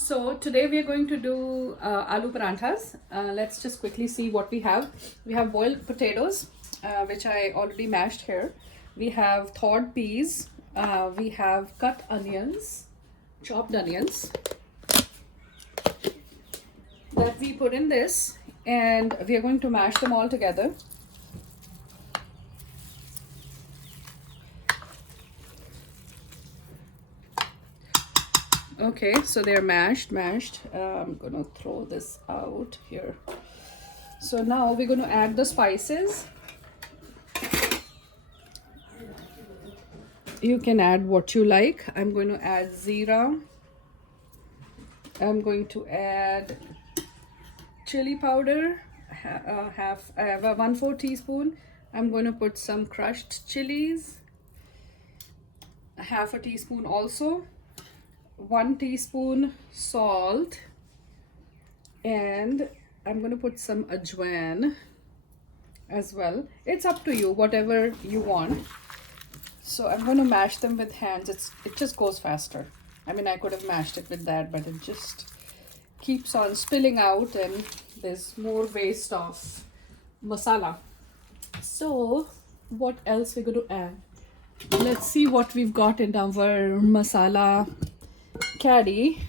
So today we are going to do aloo paranthas. Let's just quickly see what we have. We have boiled potatoes, which I already mashed here. We have thawed peas. We have cut onions, chopped onions that we put in this, and we are going to mash them all together. Okay, so they're mashed. I'm gonna throw this out here. So now we're going to add the spices. You can add what you like. I'm going to add zira. I'm going to add chili powder, half 1/4 teaspoon. I'm going to put some crushed chilies, half a teaspoon also, 1 teaspoon salt, and I'm going to put some ajwain as well. It's up to you, whatever you want. So I'm going to mash them with hands. It just goes faster. I mean, I could have mashed it with that, but it just keeps on spilling out and there's more waste of masala. So what else we're going to add? Let's see what we've got in our masala caddy.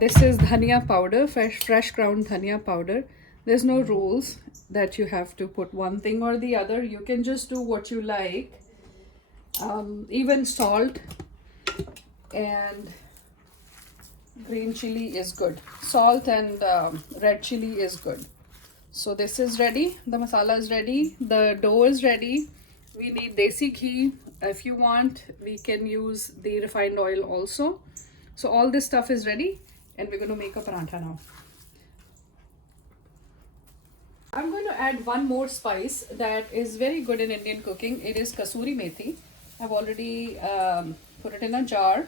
This is dhania powder, fresh ground dhania powder. There's no rules that you have to put one thing or the other. You can just do what you like. Even salt and green chili is good. Salt and red chili is good. So this is ready. The masala is ready. The dough is ready. We need desi ghee. If you want, we can use the refined oil also. So all this stuff is ready and we're going to make a parantha now. I'm going to add one more spice that is very good in Indian cooking. It is kasuri methi. I've already put it in a jar,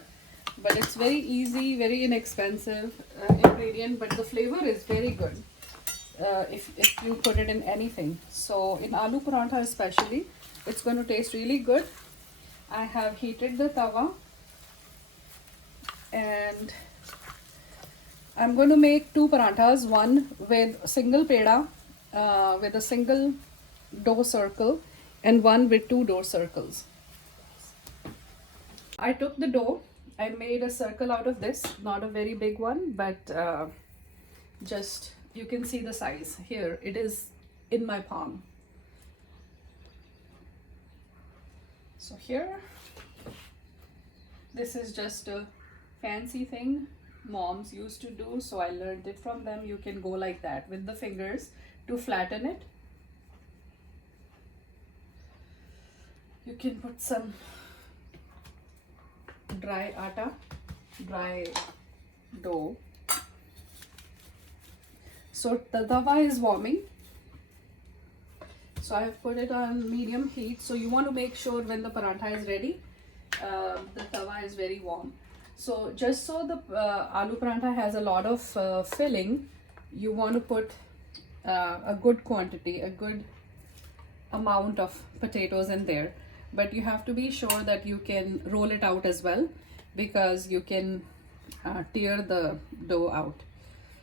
but it's very easy, very inexpensive ingredient, but the flavor is very good if you put it in anything. So in aloo parantha especially, it's going to taste really good. I have heated the tawa and I'm going to make 2 paranthas, one with single peda with a single dough circle and one with 2 dough circles. I took the dough, I made a circle out of this, not a very big one, but just you can see the size. Here it is in my palm. So here, this is just a fancy thing moms used to do, so I learned it from them. You can go like that with the fingers to flatten it. You can put some dry dough. So the tawa is warming. So I have put it on medium heat. So you want to make sure when the parantha is ready, the tawa is very warm. So just so the aloo parantha has a lot of filling, you want to put a good quantity, a good amount of potatoes in there. But you have to be sure that you can roll it out as well, because you can tear the dough out.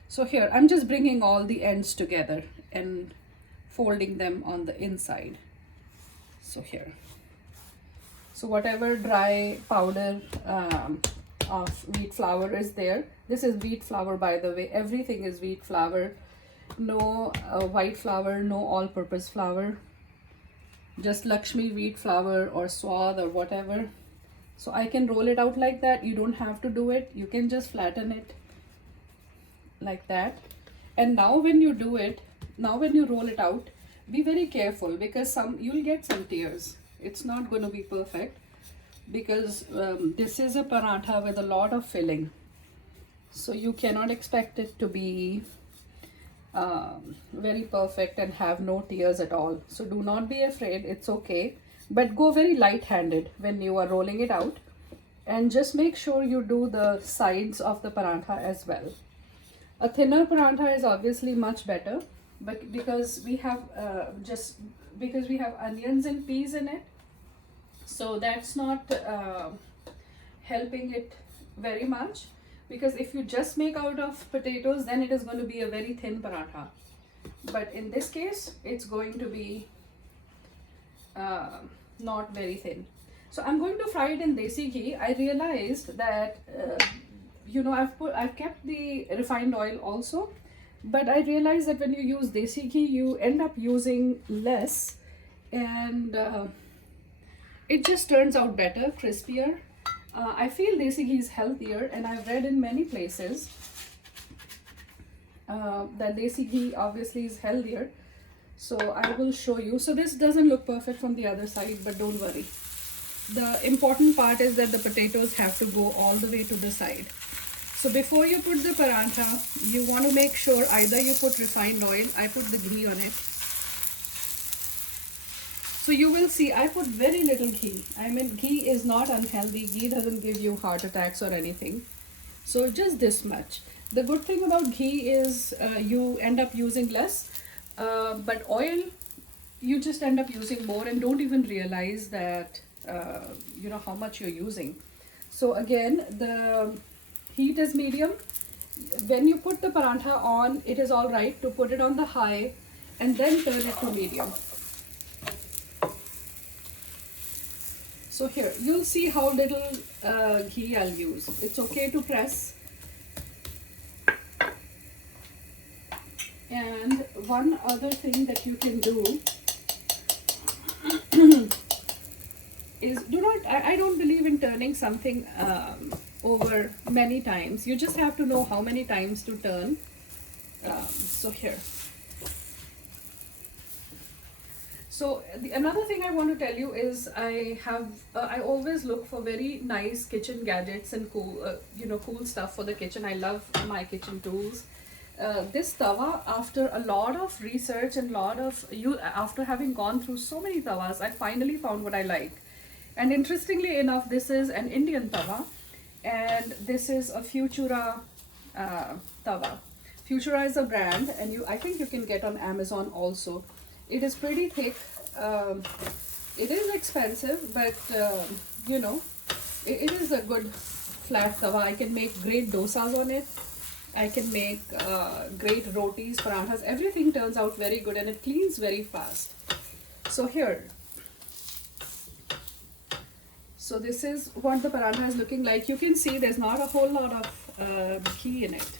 So here I'm just bringing all the ends together and folding them on the inside. So here, so whatever dry powder of wheat flour is there, this is wheat flour, by the way. Everything is wheat flour, no white flour, no all-purpose flour, just Lakshmi wheat flour or swad or whatever. So I can roll it out like that. You don't have to do it. You can just flatten it like that. And now when you do it, now when you roll it out, be very careful, because you'll get some tears. It's not going to be perfect, because this is a paratha with a lot of filling. So you cannot expect it to be very perfect and have no tears at all. So do not be afraid, it's okay, but go very light-handed when you are rolling it out, and just make sure you do the sides of the parantha as well. A thinner parantha is obviously much better, but because we have onions and peas in it, so that's not helping it very much. because if you just make out of potatoes, then it is going to be a very thin paratha. But in this case, it's going to be not very thin. So I'm going to fry it in desi ghee. I realized that I've kept the refined oil also, but I realized that when you use desi ghee, you end up using less, and it just turns out better, crispier. I feel desi ghee is healthier, and I've read in many places that desi ghee obviously is healthier. So I will show you. So this doesn't look perfect from the other side, but don't worry. The important part is that the potatoes have to go all the way to the side. So before you put the paratha, you want to make sure either you put refined oil. I put the ghee on it. So you will see I put very little ghee. I mean, ghee is not unhealthy. Ghee doesn't give you heart attacks or anything. So just this much. The good thing about ghee is you end up using less, but oil, you just end up using more and don't even realize that, how much you're using. So again, the heat is medium. When you put the paratha on, it is all right to put it on the high and then turn it to medium. So here, you'll see how little ghee I'll use. It's okay to press. And one other thing that you can do is I don't believe in turning something over many times. You just have to know how many times to turn. So here. So another thing I want to tell you is I always look for very nice kitchen gadgets and cool stuff for the kitchen. I love my kitchen tools. This tawa, after a lot of research and after having gone through so many tawas, I finally found what I like. And interestingly enough, this is an Indian tawa, and this is a Futura tawa. Futura is a brand, and I think you can get on Amazon also. It is pretty thick. It is expensive, but it is a good flat tawa. I can make great dosas on it. I can make great rotis, parathas. Everything turns out very good, and it cleans very fast. So here. So this is what the paratha is looking like. You can see there's not a whole lot of ghee in it.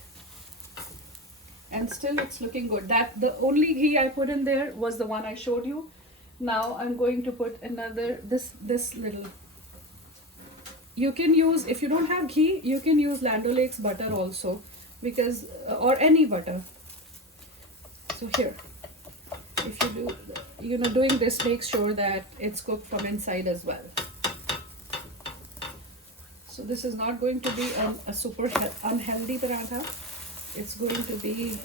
And still it's looking good. The only ghee I put in there was the one I showed you. Now I'm going to put another, this little. You can use, if you don't have ghee, you can use Land O'Lakes butter also, because, or any butter. So here, if you do, doing this makes sure that it's cooked from inside as well. So this is not going to be a super unhealthy paratha. It's going to be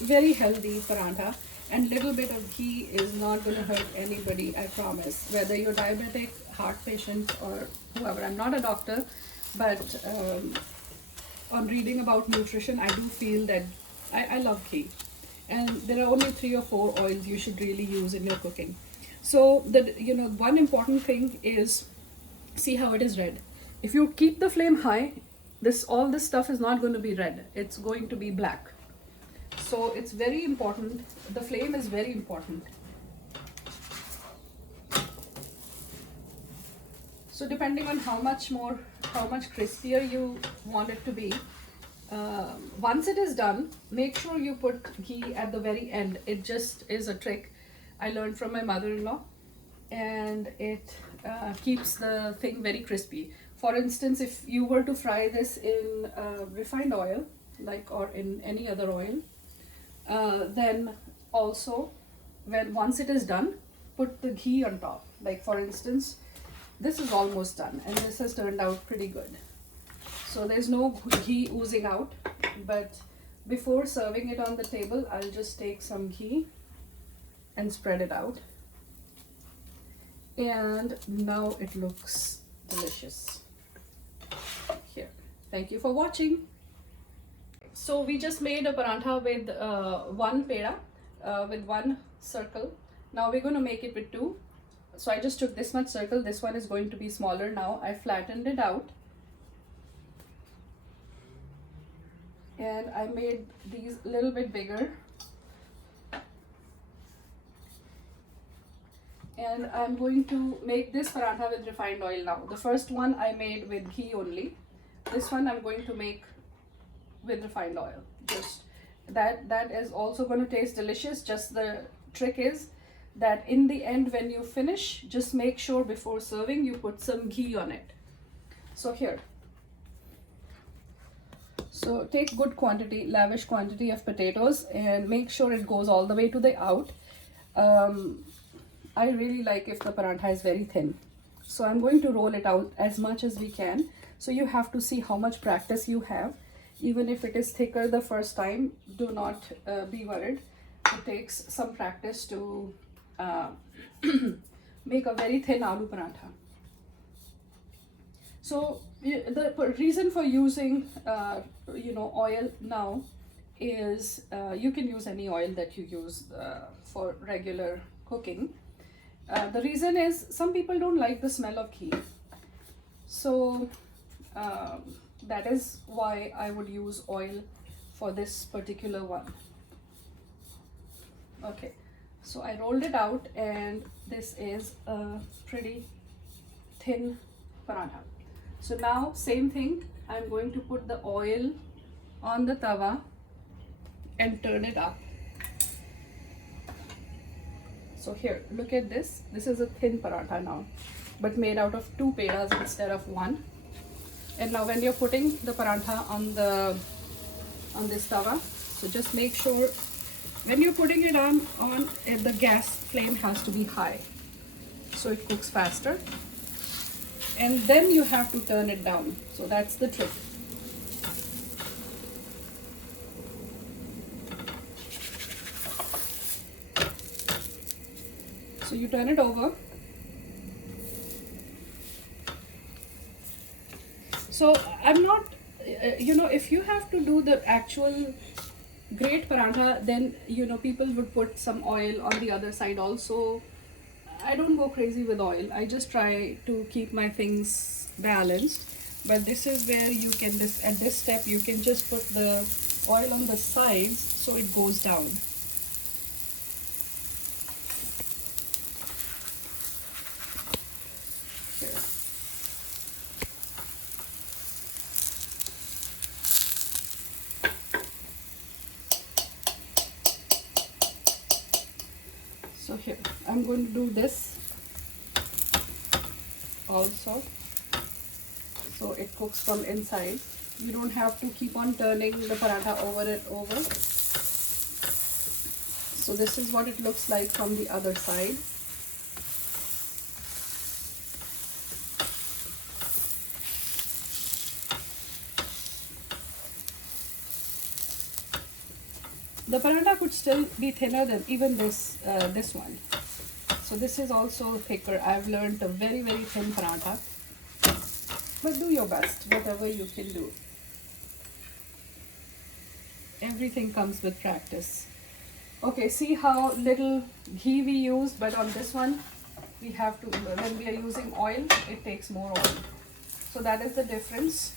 very healthy paratha, and little bit of ghee is not going to hurt anybody, I promise. Whether you're diabetic, heart patient, or whoever. I'm not a doctor, but on reading about nutrition, I do feel that I love ghee. And there are only 3 or 4 oils you should really use in your cooking. So one important thing is, see how it is red. If you keep the flame high, all this stuff is not going to be red. It's going to be black. So it's very important. The flame is very important. So depending on how much crispier you want it to be, once it is done, make sure you put ghee at the very end. It just is a trick I learned from my mother-in-law, and it keeps the thing very crispy. For instance, if you were to fry this in refined oil, or in any other oil, then also once it is done, put the ghee on top. Like for instance, this is almost done, and this has turned out pretty good. So there's no ghee oozing out, but before serving it on the table, I'll just take some ghee and spread it out. And now it looks delicious. Here. Thank you for watching. So we just made a paratha with one peda, with one circle. Now we're going to make it with 2. So I just took this much circle. This one is going to be smaller now. I flattened it out. and I made these a little bit bigger. And I'm going to make this paratha with refined oil now. The first one I made with ghee only. This one I'm going to make with refined oil. Just that is also going to taste delicious. Just the trick is that in the end when you finish, just make sure before serving you put some ghee on it. So here. So take good quantity, lavish quantity of potatoes and make sure it goes all the way to the out. I really like if the paratha is very thin. So I'm going to roll it out as much as we can. So you have to see how much practice you have. Even if it is thicker the first time, do not be worried. It takes some practice to make a very thin aloo paratha. So the reason for using oil now is you can use any oil that you use for regular cooking. The reason is some people don't like the smell of ghee. So that is why I would use oil for this particular one. Okay, so I rolled it out and this is a pretty thin paratha. So now same thing, I'm going to put the oil on the tawa and turn it up. So here, look at this. This is a thin paratha now, but made out of 2 pedas instead of 1. And now when you're putting the paratha on this tawa, so just make sure when you're putting it on the gas flame has to be high, so it cooks faster. And then you have to turn it down. So that's the trick. So you turn it over. So I'm not, if you have to do the actual great paratha, then, people would put some oil on the other side also. I don't go crazy with oil. I just try to keep my things balanced. But this is where you can, at this step, you can just put the oil on the sides so it goes down. Here. So here, I'm going to do this also, so it cooks from inside. You don't have to keep on turning the paratha over and over. So this is what it looks like from the other side. The paratha could still be thinner than even this one. So this is also thicker. I've learned a very, very thin paratha. But do your best, whatever you can do. Everything comes with practice. Okay, see how little ghee we used, but on this one, we have to, when we are using oil, it takes more oil. So that is the difference.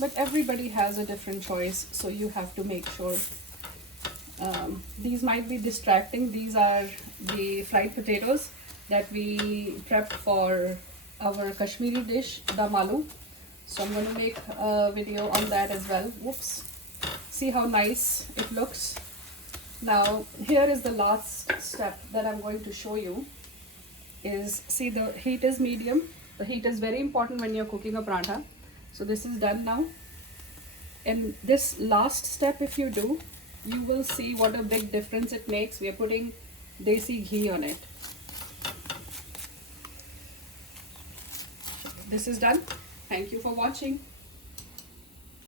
But everybody has a different choice, so you have to make sure. These might be distracting. These are the fried potatoes that we prepped for our Kashmiri dish, dum aloo. So I'm going to make a video on that as well. Whoops. See how nice it looks. Now here is the last step that I'm going to show you. See, the heat is medium. The heat is very important when you're cooking a paratha. So this is done now. And this last step, if you do, you will see what a big difference it makes. We are putting desi ghee on it. This is done. Thank you for watching.